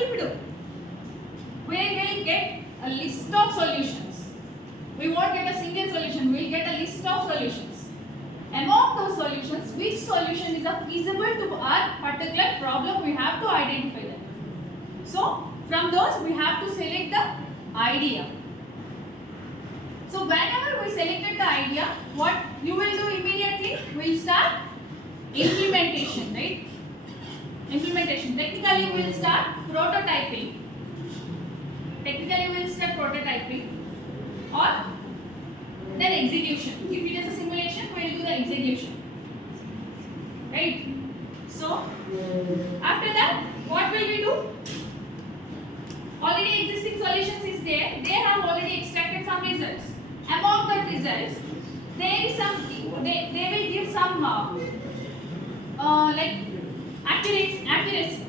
will we do? We will get a list of solutions. We won't get a single solution, we will get a list of solutions. Among those solutions, which solution is feasible to our particular problem, we have to identify that. So, from those we have to select the idea. So, whenever we selected the idea, what you will do immediately? We will start implementation, right? Implementation. Technically, we will start prototyping. Or then execution. If it is a simulation, we will do the execution. Right? So, after that, what will we do? Already existing solutions is there. They have already extracted some results. Among the results, there is some. They will give some like accuracy,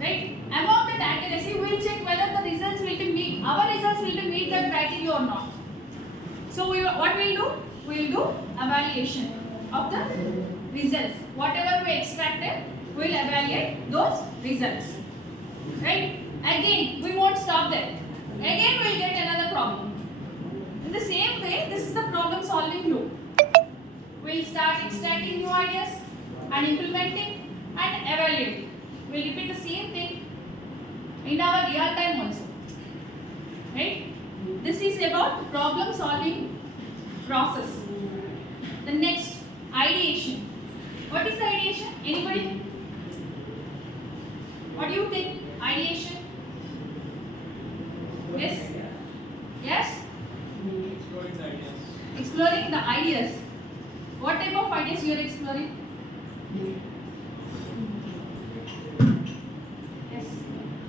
right? Among that accuracy, we will check whether the results will meet our results will meet that criteria or not. So what we will do? We will do evaluation of the results. Whatever we extracted, we will evaluate those results. Right? Again, we won't stop there. Again, we will get another problem. In the same way, this is the problem solving loop. We will start extracting new ideas and implementing and evaluating. We will repeat the same thing in our real time also. Right? This is about problem solving process. The next, ideation. What is ideation? Anybody? What do you think? Ideation? Yes? Yes? Exploring the ideas. Exploring the ideas. What type of ideas you are exploring?